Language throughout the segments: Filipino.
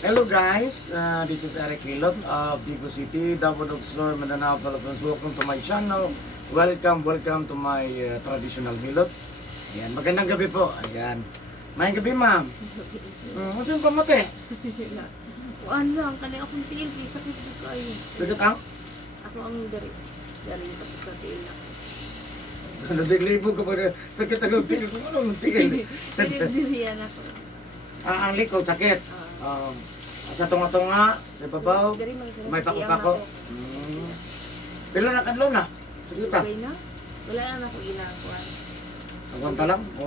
Hello guys, this is Eric Hilot of Digo City, Davao del Sur, Mindanao, Philippines. Welcome to my channel. Welcome to my traditional Hilot. Ayan, magandang gabi po. Ayan. May gabi ma'am. Ano saan kamote? Ano lang, kani akong tiil, please, sakit ko kayo. Bigat ang? Ako ang dari tapos sa tiil ako. Nabigli-libog ka pa rin. Sakit ang tigil. Kung ano ang tigil? Diriyan ako. Ang liko, sakit. Sa tunga-tunga, sa babaw, Dari mga sila may sa tiyang pako-pako. ako. Pila na kadlaw na? Sakita. Okay na? Wala na ako ginagawa. Nagwanta lang? O,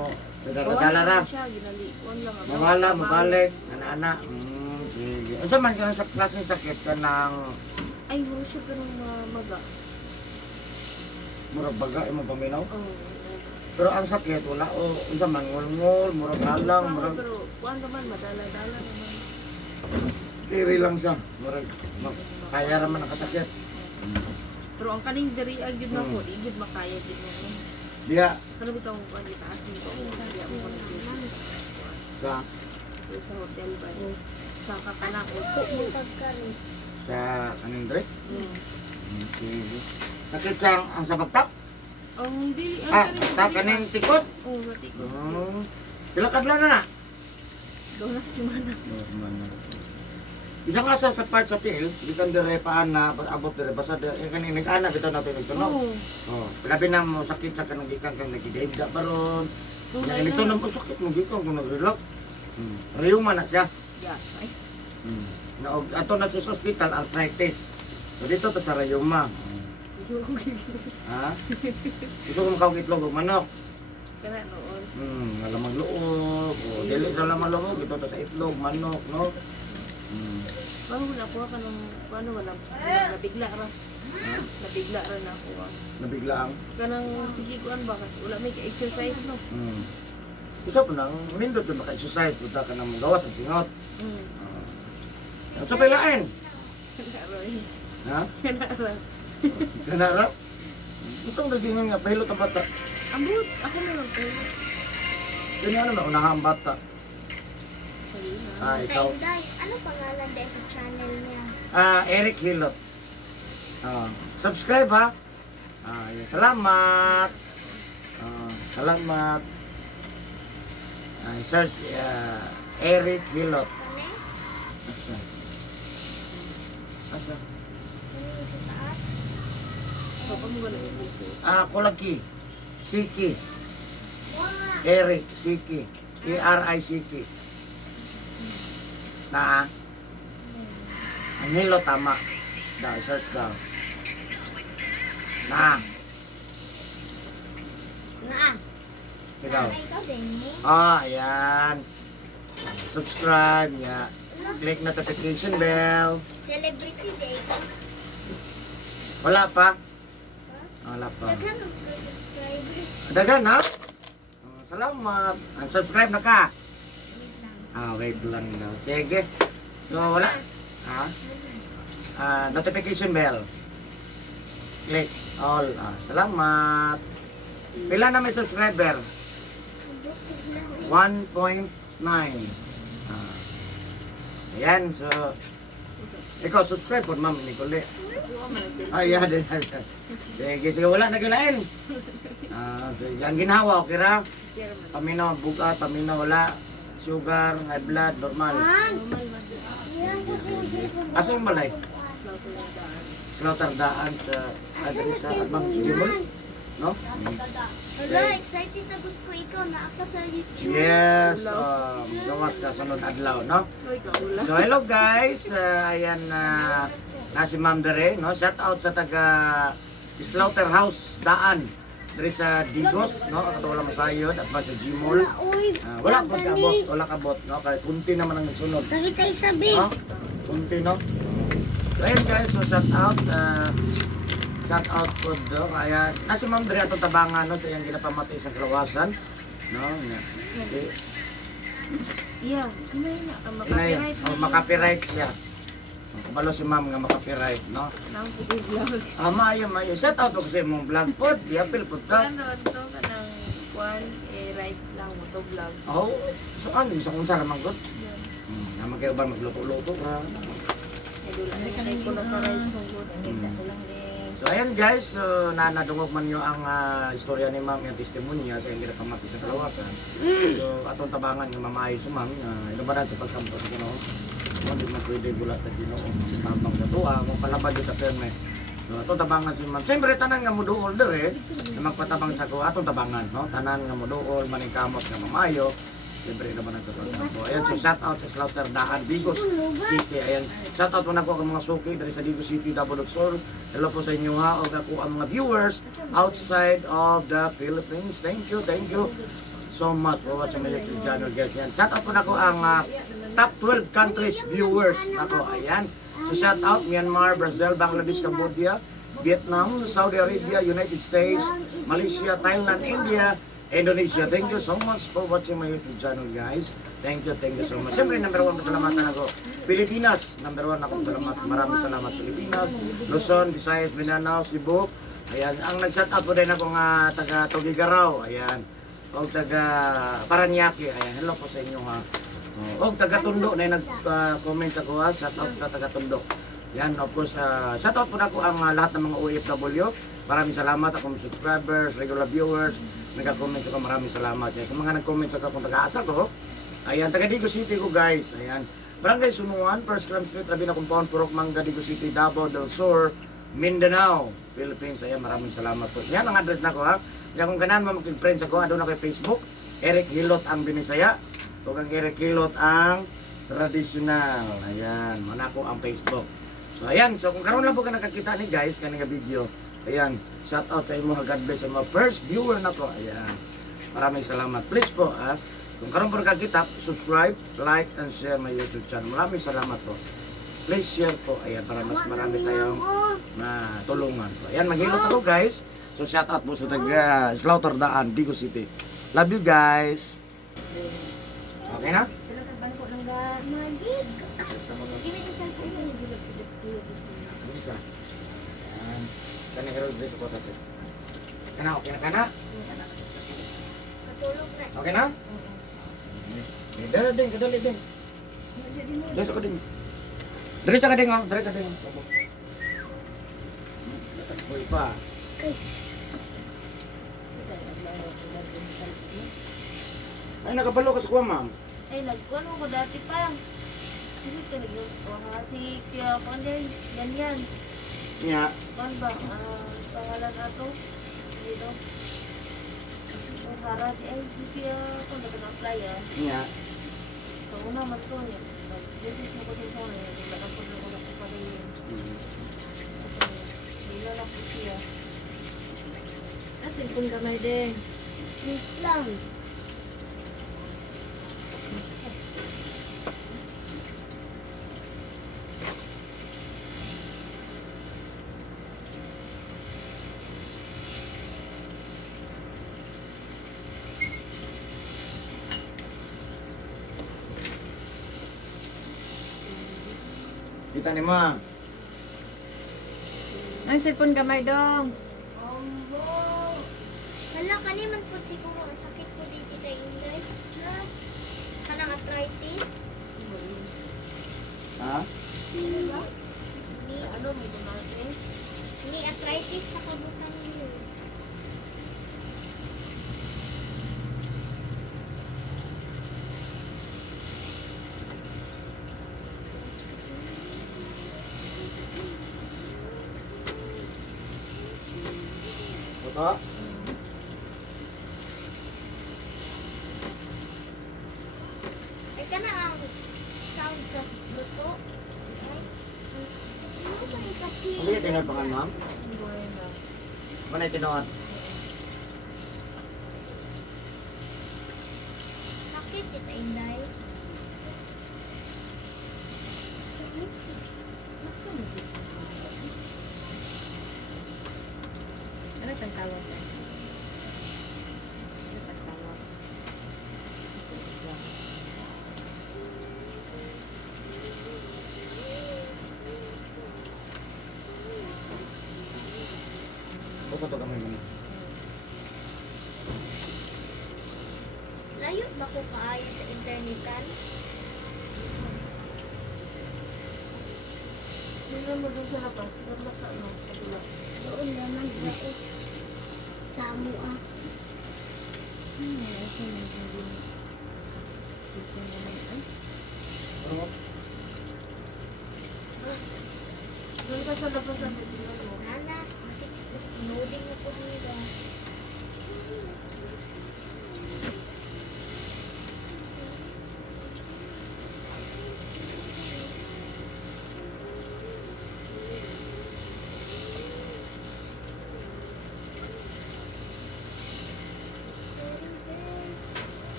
dala ra. Siya, ginalikuan lang. Mawala, mabalik, ana-ana. Sige. Ano man ka sa klase ng sakit ka ng Ay, muro siya pero maga. murag baga, imong paminaw? Oo. Pero ang sakit, wala o, unsa man, ngol-ngol, murag halang, murag Pero, kuwan naman, madala-dala naman. kiri lang siya. Murag, kaya raman nakasakit. Pero ang kaning dari agad na ko, di gid makaya gid mo. Diya, Ano bitaw ko ang itaas mo ko, di ako ko sa, sa hotel ba? Sa kapanak ko. sa, kaning dre? Hmm. Sige. Sakit sa, ang sa bagtak? Ang di, Kaning tikot? Oo, mati ko. Pila kadlaw na na? Doon na si Mana. Isa nga sa part sa tiil, di kan dire paan na abot dire basta kaning nag-ana bitaw nato nagtunog. Oo. Oh, labi na mo sakit sa kanang gikan kang nagidehida baron. Tunay Nya nito na. nang sakit mo gikan kung nag-relax. Rheuma na siya. Yeah. Ay, Na ato na sa hospital arthritis. So dito to sa rheuma. yung Ha? Gusto ko makawag itlog ug manok. kana noon. Lamang loob. O dili sa lamang loob ito to sa itlog, manok, no? Bago na ko kanang ano wala nabigla ra. Nabigla ra na ako. Nabigla ang. Kanang sige kuan ba wala may exercise no. Isa po nang nindot yung maka-exercise, punta ka nang magawas ang singot. Mm. Ano sa pilain? Karoy. Ha? Kana ra. Ganarap? Isang naging nga, pahilot ang bata. Ambot, ako na lang kayo. Ganyan na, unahang bata. Sorry na. Ikaw. Day, ano pangalan dahil sa channel niya? Eric Hilot. Subscribe ha. Yan. Salamat. Salamat. Search Eric Hilot. Ano? Asa? Asa? Ano yung sa taas? Papa mo ba na yung puso? Kulagi. Siki. Eric Siki. E-R-I-C-K. Na ang Hilot tama. Daw, search daw. Na. Nga. Ikaw. Ay, ikaw din eh. Ayan. Subscribe niya. Click notification bell. Celebrity day ka. Wala pa? Wala pa. Daghan ng subscriber. Dagan ha? Salamat. Unsubscribe na ka. Wait lang daw. Sige. So wala. Notification bell. Click all. Salamat. Pila na may subscriber? 1.9. Ayan, so ikaw subscribe po ma'am Nicole. Ako man ang cellphone. Ayan, sige, sige, wala na ginain. Sige, ang ginawa, okay ra? Kaya man. Paminaw, bugat, paminaw, wala. Sugar, high blood, normal. Normal man. Sige, sige. Asa yung malay? Slow ko lang daan. Slaughter daan sa address sa Abang Jimol? No? Hala, excited na good ko ikaw na ako sa YouTube. Yes, gawas ka sunod adlaw, no? Uy, kaula. So hello guys, ayan na si Ma'am Dere, no? Shout out sa taga Slaughterhouse Daan. Dere sa Digos, no? Kato wala masayod at sa Gmall. Uy, Wala kabot, no? Kahit kunti naman ang nagsunod. bakit tayo sabi? No? Kunti, no? So ayun guys, so shout out po do. Kaya na si Ma'am Dere atong tabangan, no? Sa iyang ginapamatay sa Kalawasan. No? Yeah, inay na. Inay, Makapiright na. makapiright siya. Kabalo si ma'am nga makapiright, no? Nang vlog. Mayo. Set out ko sa imong vlog pod. Diapil pod ka. Ano, ito ka ng kwan, rights lang mo to vlog. Oh, saan? Isa kung saan naman ko? Yan. Naman kayo ba magluto-luto ka? Dula na kay ko na para sugod. So ayan guys, nadungog man nyo ang istorya ni ma'am, yung testimonya sa hindi na pamati sa kalawasan. So atong tabangan ng mamahay sa ma'am, inubanan sa pagkampo sa Ginoo. Hindi man pwede gulat sa Ginoo, tabang sa tuwa, kung palabad yun sa perme. So atong tabangan si ma'am. Siyempre tanan nga mo duol dire, na magpatabang sa ko atong tabangan, no? Tanan nga mo duol, maningkamot nga mamayo. Siyempre naman sa pagkampo. Ayan, so shout out sa Slaughter Daan, Digos City. Ayan, shout out po na po ang mga suki dari sa Digos City, Davao del Sur. Hello po sa inyo ha, o po ang mga viewers outside of the Philippines. Thank you so much for watching my YouTube channel guys. Yan. Shout out po na ko ang top 12 countries viewers. Nako, ayan. So shout out Myanmar, Brazil, Bangladesh, Cambodia, Vietnam, Saudi Arabia, United States, Malaysia, Thailand, India, Indonesia. Thank you so much for watching my YouTube channel guys. Thank you so much. Siyempre, number 1 pasalamatan ako. Pilipinas, number 1 ako salamat. Maraming salamat Pilipinas. Luzon, Visayas, Mindanao, Cebu. Ayan, ang nag-shout out po din ako nga taga Tugigaraw. Ayan. O taga Paranaque. Ayan, hello po sa inyo ha. O taga Tondo na nag-comment ako ha. Shout out ka taga Tondo. Yan, of course, shout out po na ako ang lahat ng mga OFW. Maraming salamat akong subscribers, regular viewers. Nagka-comment ako, maraming salamat. Yan. Sa mga nag-comment ako kung taga-asa ko, ayan, taga Digos City ko guys. Ayan, Barangay Sunuan, First Cram Street, Rabina Compound, Purok Manga, Digos City, Davao del Sur, Mindanao, Philippines. Ayan, maraming salamat po. Yan ang address na ko ha. Yan kung kanan mo mag-friends ako, doon ako kay Facebook. Eric Hilot ang Binisaya. O kang Eric Hilot ang traditional. Ayan, manako ang Facebook. So ayan, so kung karoon lang po ka nakakita ni guys, kanina video. Ayan, shout out sa imo, God bless sa mga first viewer na ko. Ayan, maraming salamat. Please po, kung karoon po nakakita, subscribe, like, and share my YouTube channel. Maraming salamat po. Please share po, ayan, para mas marami tayong matulungan po. Ayan, maghilot ako guys. So shout out po sa taga Slaughter Daan, Digos City. Love you guys. Okay na? Magic. Bisa. Kana hero dito ko tapos. Kana okay na kana? Katulog na. Okay na? Dali ding. Dali sa kading. Dali sa kading, dali sa kading. Hoy pa. Ay nakabalo ka sa kuwa, ma'am. Ay, nagkuhan mo ko dati pa. Hindi talaga. Si Kaya Panday, ganyan. Nya, Kan ba? Pangalan ato? Dito. Ang harap, ay, hindi kaya ako nag-apply nya. So, una man to niya. Pag-visit mo ko dito na yun, nagkakapag ako na ko pa rin yun. Hindi na po siya. Asin kung gamay din. Wait lang. Kita ni ma. Ang cellphone gamay dong. Wala ka naman po siguro ang sakit ko dito kay Inday. Kanang arthritis. Ha? Diba? Ni, Ano mo ito natin? ni arthritis na kabutan niyo. Ito? Ay ka na ang sound sa luto. Ay, ano ba yung kasi? Hindi tingnan pangan, ma'am. Bueno. Mana tinuod? Sakit kita Inday. Masa mo si? Ano kang tawag ka? Ano kang tawag? Basta to kami muna. Layo ba ko kaayo sa internetan? Tingnan mo dun sa labas. Dapat sa ano? Kabila. Doon naman dahil sa mua. Asa na yung dito naman ay. Doon ka sa labas sa tingnan mo. Nana, masih loading na po nila.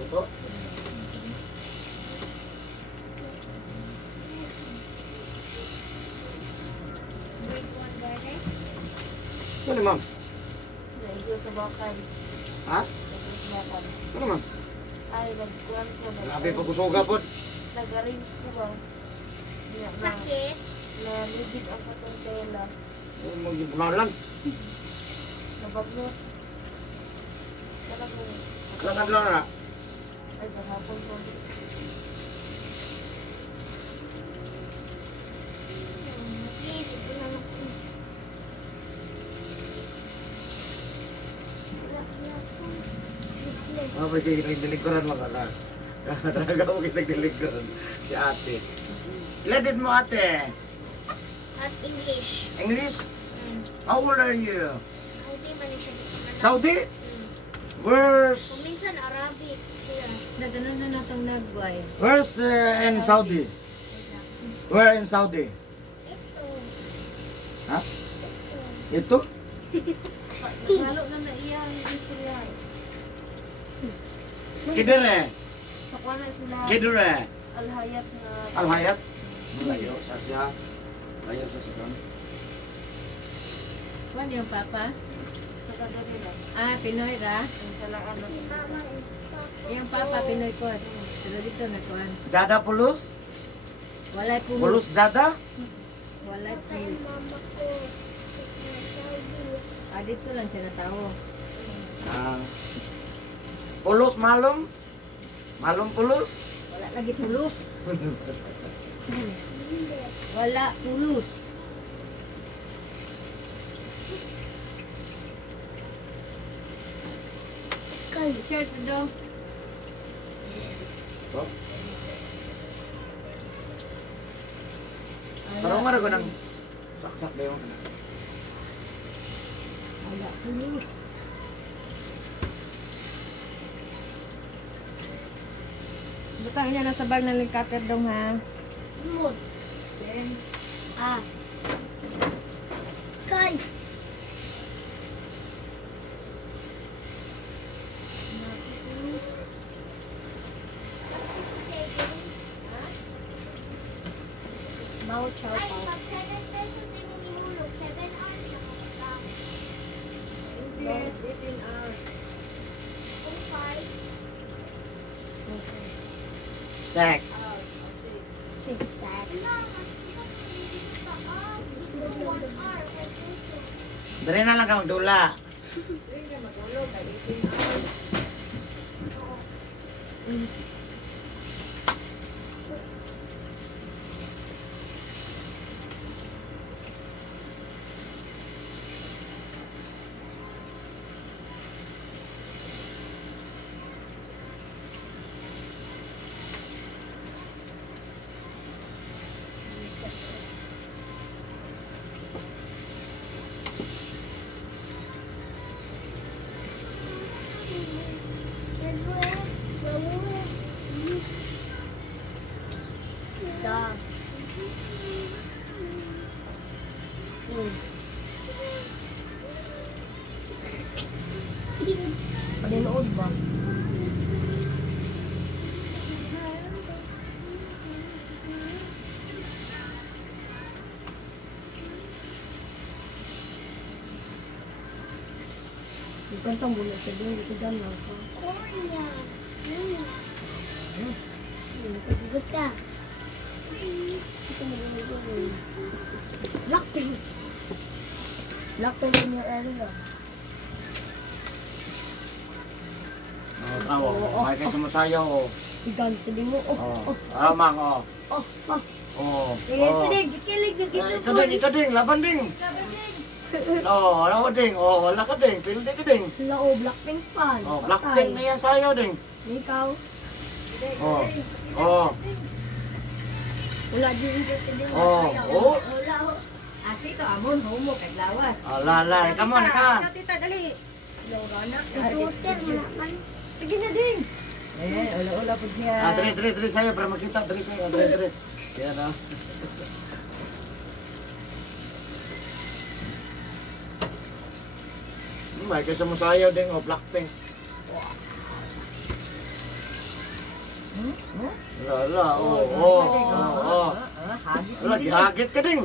Opo. Grade 1 birthday. Ano ma'am? Naigo sa bakal. Ha? Naigo sa bakal. Ano ma'am? Ay, nagkuhan ko. Grabe pa kusuga po. Nag-arrange ko ba? Na, Sakit. na libig ang katong tela. Magbunalan. Nabagnot. Talagang, Kailangan lang na. ay, bahapon ko. Please, ito na lang po. Wala po. Useless. Ano ba yung dilikuran mo ka na? Talaga mo kisang dilikuran. Si ate. Ilan mo ate? At English. English? Mm. How old are you? Saudi man siya dito. Saudi? Mm. Where's... Kuminsan Arabic sila. Naganon na natong nagway. Where's in Saudi? Where in Saudi? Ito. Ha? Ito. Ito? Nalo na na iya ang istorya. Kidere? Sakuha na sila Kidere? Al-Hayat na Al-Hayat? Malayo sa siya. Malayo sa siya. Kuan yung papa? sa kada nila. Ah, Pinoy ra. Ang talaan na Si mama and papa. Yung papa Pinoy ko. Pero dito na kuan. Jada Pulus? Walay pulo. Pulus Jada? Walay Papa and pulo. mama ko. Sa Saudi. Ah, dito lang siya natawo. Ah. Pulus Malum? Malum Pulus? Wala lagi pulos. Hindi. Wala pulos. Kay. Cheers do. Oh. Parang nga ko ng saksak na yung... Wala pulos. Butang niya nasa bag ng lingkater dong ha. Mood. Then, Ah. Kay. mau chow Ay, pao. pag 7 pesos inihulog, 7 hours na kapag Yes, 18 hours. kung 5, Sex. 6 sad. Dito 1 hour, 5 pesos. Dari na lang kang dula. Hindi matulog ay 18 hours. Da. Paninood ba? Bukan tong bulan sebelum itu dan langsung. Korea. Nakasagot ka. Ito mo yung Blackpink. Blackpink in your area. Oh, may kayo sumasayaw. Oh. Igan sabi mo. Oh. Amang, oh. Oh. Oh. Kilig, kilig, Ikaw ding, laban ding. Oh, laban ding. Oh, wala ka ding. Pildi ka ding. Lao, Blackpink fan. Oh, Blackpink na yan sayaw ding. Ikaw. Oh. Oh. Wala din ka sa din. Oh. Oh. Wala ho. Ate ito, amon, homo, kay lawas. Oh, lalay. Come on, ka. Ikaw, tita, dali. Lorana. Suster naman. Sige na din. Ula-ula po siya. Dre sayo para makita. Dre sayo, dre. Yan ah. May kayo sumasayaw ding. Oh, Blackpink. Lala, oh. Hagit. Wala, gihagit ka ding.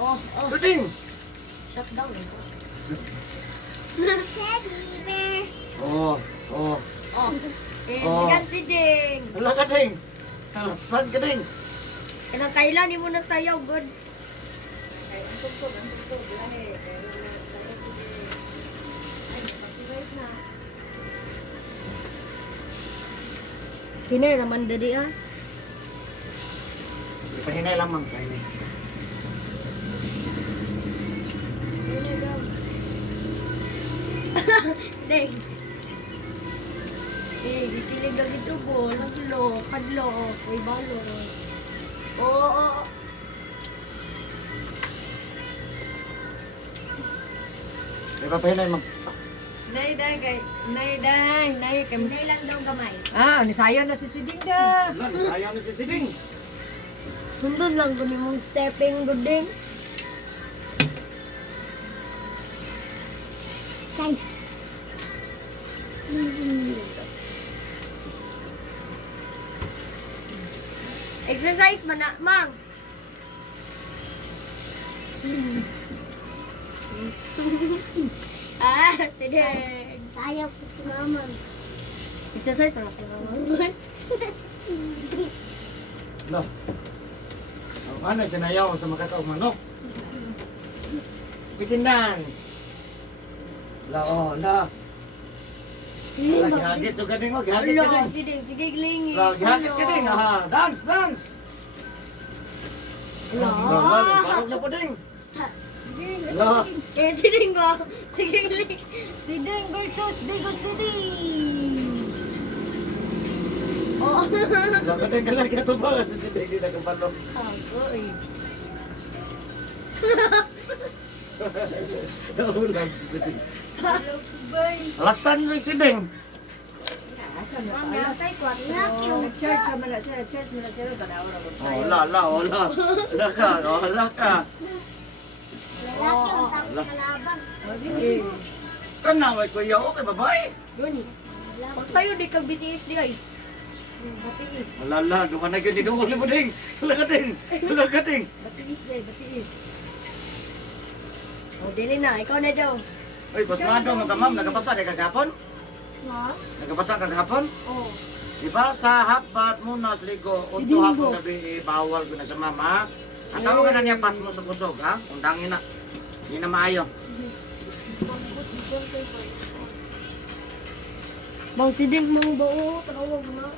Oh. Ito ding. Shut down eh. Teddy bear. Oh. Oh. Oh. Igan si Ding. Wala ka ding. Alasan ka ding. Kanang kailan ni mo na sayaw, good. Pinay naman dadi ah. Ipahinay lang man. Pahinay. Ding. Gikilig lang ito po. Naglo, kadlo, may balo. Oo. Ipahinay man. Nay kay Nay lang daw gamay. Ah, ni sayo na si Siding da. Wala, ayaw na si Siding. Sundon lang ko ni mong stepping good din. Kay. Exercise man na, mang. Siding. Sayang ko si mama. Exercise man si mama. No. Ang ano, sinayaw sa makataong manok. Chicken dance. La. Gihagit to kading mo, gihagit ka ding. Sige gling. Gihagit ka ding, aha. Dance. Parang na po ding. La. Siding ko. Sige gling. Siding versus Digo City. Oh. Sa kading ka lang ito ba kasi si Siding na kapalo. Agoy. Naulang si Siding. Hello, boy. Alasan si Siding. Asan na? Mama, Alas. tay, kwat na. Church naman na sila. Church naman na sila. Tanawa na Oh, wala. Wala ka. Lalaki ang tapos kalaban. Sige. Kanaway ko yaw, okay babae. Yun eh. Pag sa'yo, di kag BTS di ay. Batiis. Wala, duha na yun, dinuhuli mo ding. Wala ka ding. Batiis di, batiis. O, dili na. Ikaw na daw. Uy, pasmado mo ka ma'am, nagabasa na kagapon? Ha? Nagabasa kagapon? Oo. Diba sa hapat muna sa ligo, Si unto Dingo. hapon gabi, bawal ko na sa mama. At ako ka na niya pas mo sa kusog, ha? Undangin na. Hindi na maayo. Bang siding mong buo. Tanawag na.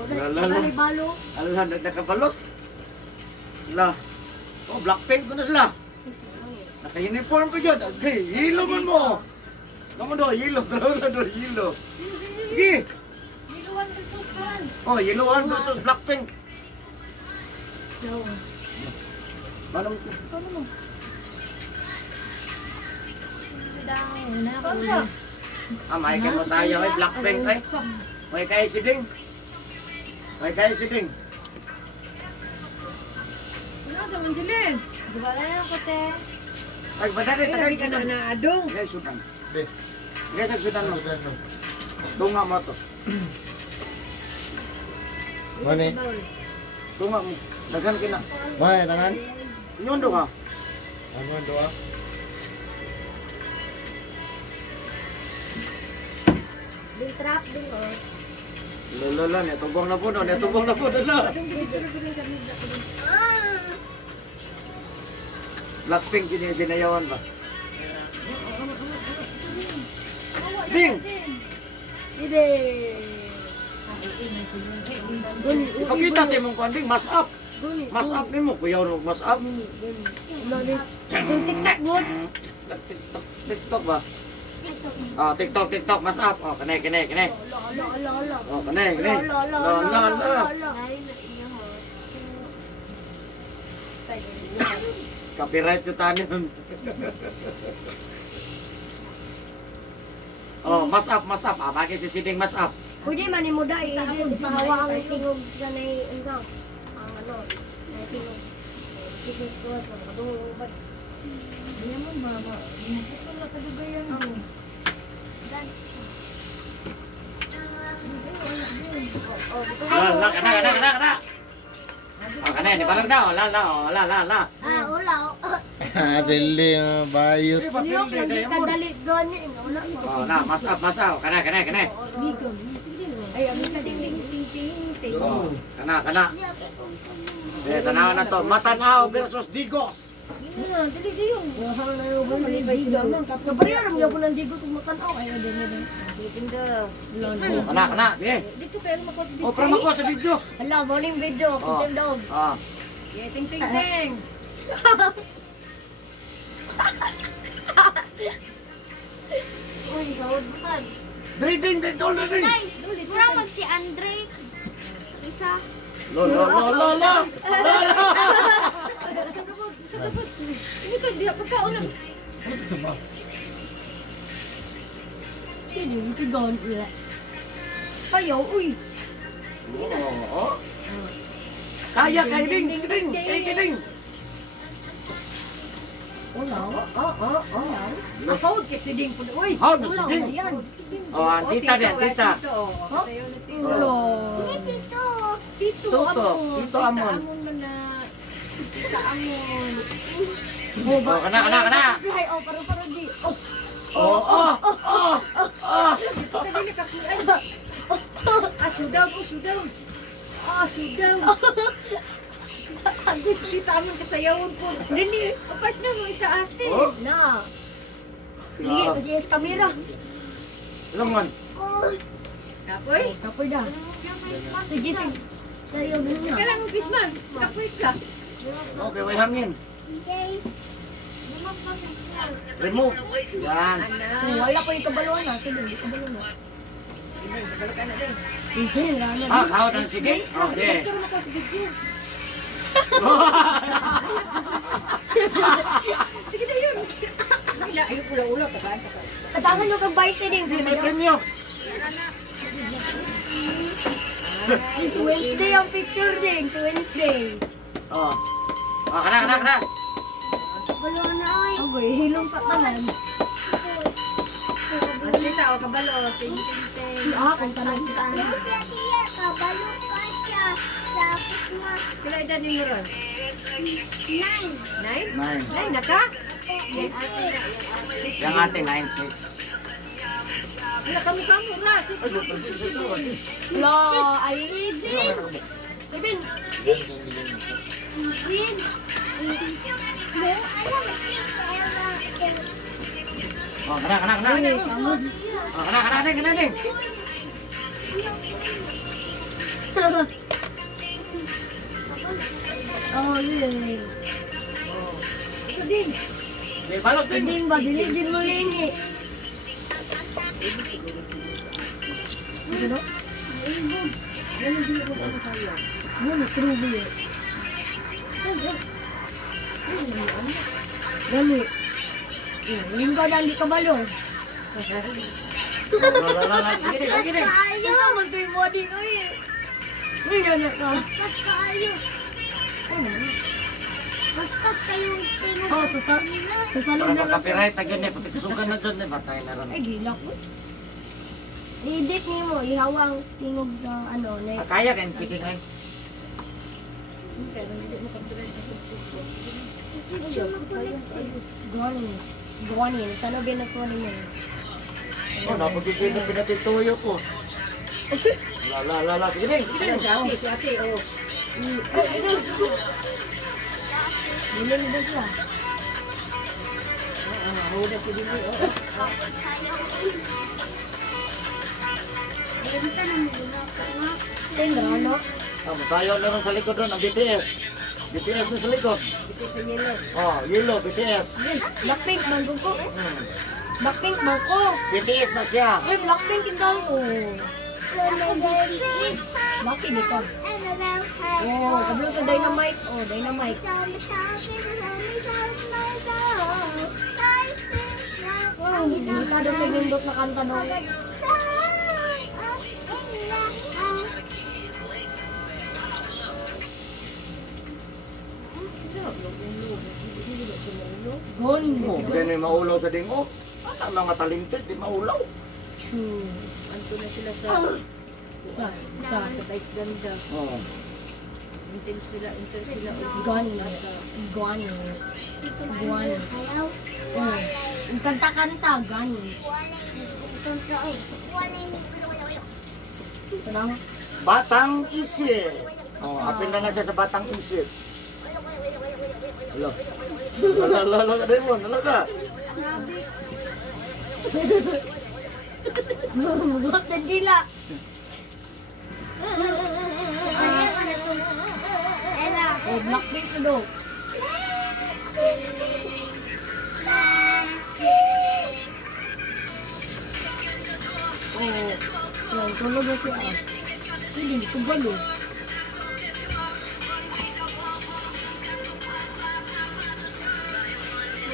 Wala. Wala ni balo. Ala, nagkabalos. Sila. Oh, Blackpink ko na sila. Naka-uniform ko dyan. Okay, hilo man mo. Kamu do, hilo. Taraw na do, hilo. Sige. Niluwan versus kan. Oh, Yellowan versus Blackpink. No. Paano mo? Ano mo? May kayo mo sayo ay Blackpink ay. May kayo si Ding. Ano sa Manjilin? Diba na yung kote? Ay, badari, Ay, tagay ka na na adong. Guys, sudan. Guys, sudan mo. Tunga mo to. Mani. Tunga mo. Dagan kina. May, tanan. Nyondo ka. Ano doa? Ding trap, ding oh. Lala, netubong na po, netubong na po, dala. Blackpink yun yung sinayawan ba? Ding! Ide. Ipakita tayo mong kanding, mas up. Mas up ni mo, kuya mo mas up. TikTok bud. TikTok ba? Ah, TikTok, mas up. Oh, kene. Oh, kene. La. Copyright yung tanin. Oh, mas up. Ah, bakit si Siding mas up? Pwede man ni muda ipahawa ang tingog sa nay ang ano, nay tingog. Business ko at kadung bat. Ano mo mama? Ito na kadugayan mo. Kana. Oh, kana, di balag daw. La. Ah, wala. Dili bayot. Niyo lagi kadali doon ni wala mo. Oh, na, mas up. Kana. Ay, ang kading ting. Oh, kana. Eh, tanaw na to. Matanaw versus Digos. Dili diyo. Wahang na yung malibay sila man. Kapareram niya po ng digo kung matanaw ay din din. Tinda. Oh, kana. Sige. Dito kayo makos Oh, pero ako sa video. Hala, morning video Oh. kitim dog. Ah. Yeah, ting. Uy, gawad bukan. Ding. Pura mag si Andre. Isa. Lo. Sabot. Ini kan dia pagkaon na. Sino yung pigon ulit? Kayo, uy. Oh. Kaya kay Ding. Wala. Ako kasi ding po. Uy. How does Ding? Yan. Oh, tita din, tita. Sayo na tito. Hello. Tito. Tito Tito Amon. Amon man na. Tita Amon. Oh, kana. Ay, oh, paro di. Oh. Oh. Ito ka din kakuan. Sudaw. Agus kita Amon kasayawon po. Dili, apart na mo isa ate. Oh. Na. Hindi, kasi yung kamera. Langan. Kapoy? Kapoy na. Sige. Sayo muna. Kailangan mo Christmas. Kapoy ka. Okay, may hangin. Remove. Yan. Wala pa yung kabaluan na. Sige, hindi kabaluan na. Sige, wala na. Ah, how does sige? Okay. Nagkaroon ako sa video. Sige na yun. Ayaw pula-ula. Tagaan. Katangan nyo kang bite din. May premyo. Si Wednesday ang picture din. Si Wednesday. Oh. Oh, kana. Kabaluan na ay. Agoy, hilong pa tanan. Alita o kabalo. Ting. Kung tanan. Tiya, kabalo ka siya. Sa Christmas. Sila edad ni Muron? 9. 9? 9. 9 na ka? Yang ate 9-6. Wala kami na. 6 Lo, ay. 7. Oh, kana. Oh, kana Ding. Oh, yun. Ito din. May balot Ding. Din ba? Diligin mo lini. Ano? Ano? Trubo yun. Dali. Linggo na hindi ka balon. La. Sige Ding. Kayo! Mag-doy body ko eh. Ngayon na ka. Mas kayo. Basta kayong tingog. Oh, sasalog Para na lang. copyright agad eh. Pati kusugan na dyan eh. Batay na rin. Ay, gila ko. I-edit niyo mo. Ihawang tingog sa ano. Ah, kaya kan chicken ay. Gawin. Tanogin na ko niyo. Oh, napag-isip na pinatituyo ko. La. Sige Ding. Si ate. Oh. Biling ba siya? Huda si Dili. Sindra, no? Masayaw na rin sa likod doon, ang BTS. BTS na sa likod. Ito sa yellow. Oh, yellow, BTS. Blackpink, man ko. Hmm. Blackpink, man ko. BTS na siya. Uy, Blackpink, hindi ko. Lucky dito. Oh, kablo sa dynamite. Oh, dynamite. Oh, Hindi ka doon sa nindot na kanta no. Goni. Oh, ganyan yung maulaw sa dingo. Ang mga talented, di maulaw. True. Anto na sila sa Vice Ganda. Oh. Intel sila. Goni. Goni. Goni. Oh, yung kanta-kanta, gani. Parang, Batang isip. Oh, apin na siya sa batang isip. Hello. Lalo ka Demon, lalo ka. mugot na dila. Oh, Blackpink na do. Oh, tulog na siya. Hindi ko balo.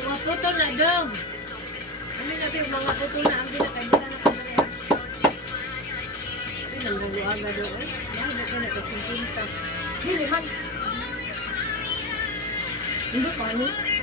Mga puto na dong. Ano na yung mga puto na ang pinakagila na kanya. Ay, nanggaluaga doon. Ay, dahil na kayo nagkasintinta. Hindi man. Hindi pa, ano?